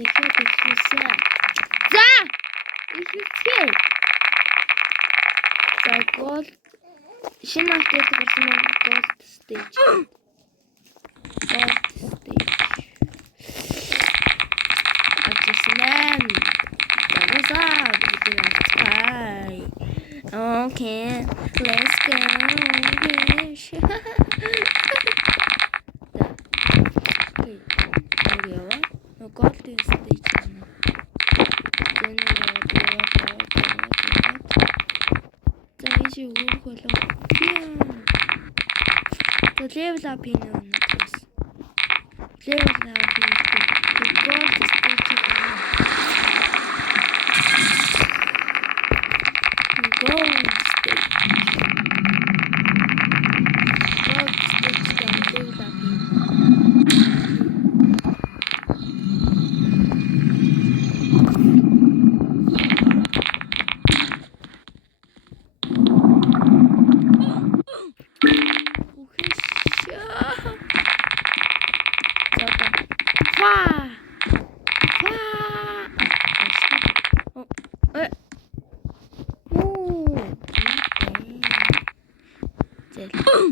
Дахиад ихлүүлсэн. За! Ихлүүлсэн. За гол шинэ апдейт гарсан нь gold stage. Ачсан. Okay, let's go. Level up in level up in the gold stage.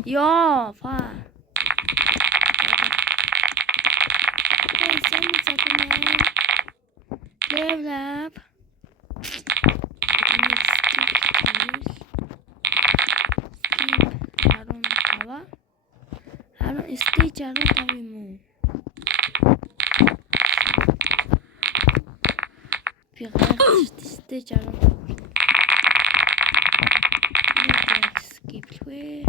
Ja, fan. Hey, send me something, man. Level up. Stage I don't have more. Stage I don't have. Skip away.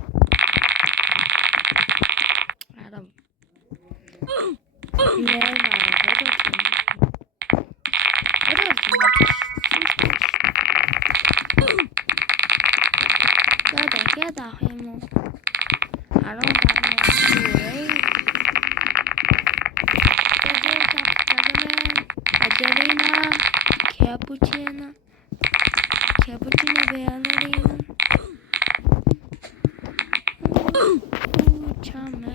Cappuccino ballerina. Charmer,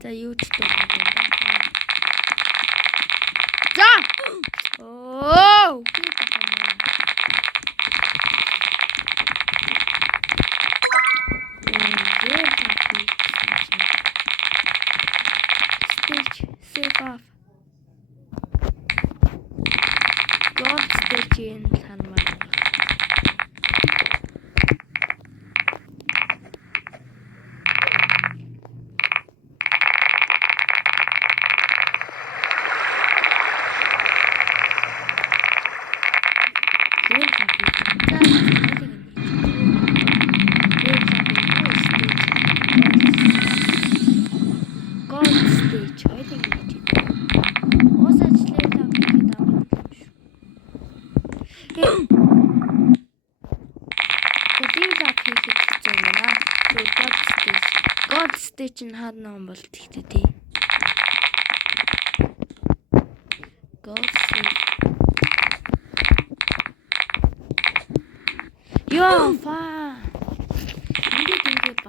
the YouTube. Oh! Stitch, save off. Gold stitch in Hanwha. God stage нь хаад ном бол тэгтээ тий. God stage. Yo, fa. Ингээд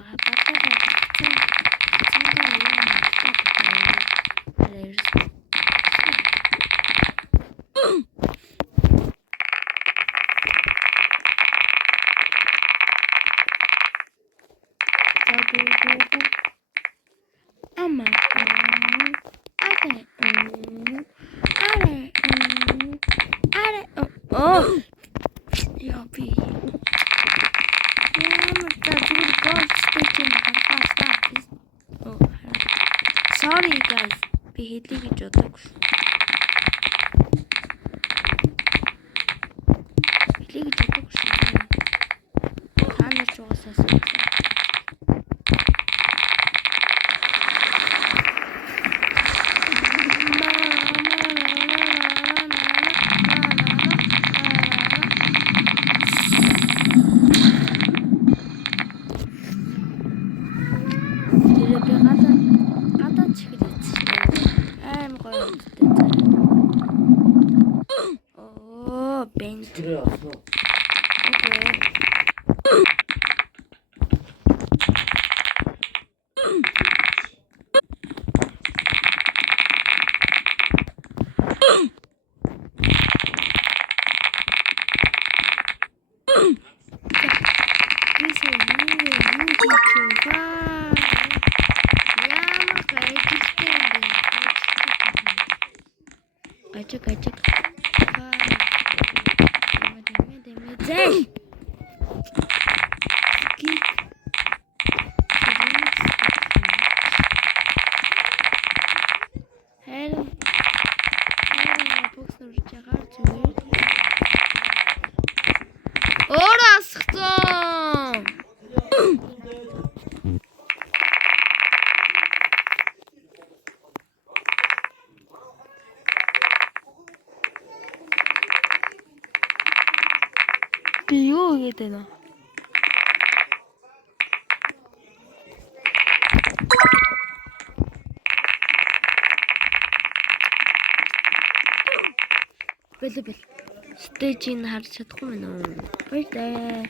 sorry guys, би хэлий гэж бодоогүй. Та нар ч угаасаа ажиг. Зээл. Харин бокс орж байгаа зүгээр. Өөрөө асгацсан. Би юу гэдэг вэ? Бэл. Стейжийг харж чадахгүй мэн үү? Баяртай.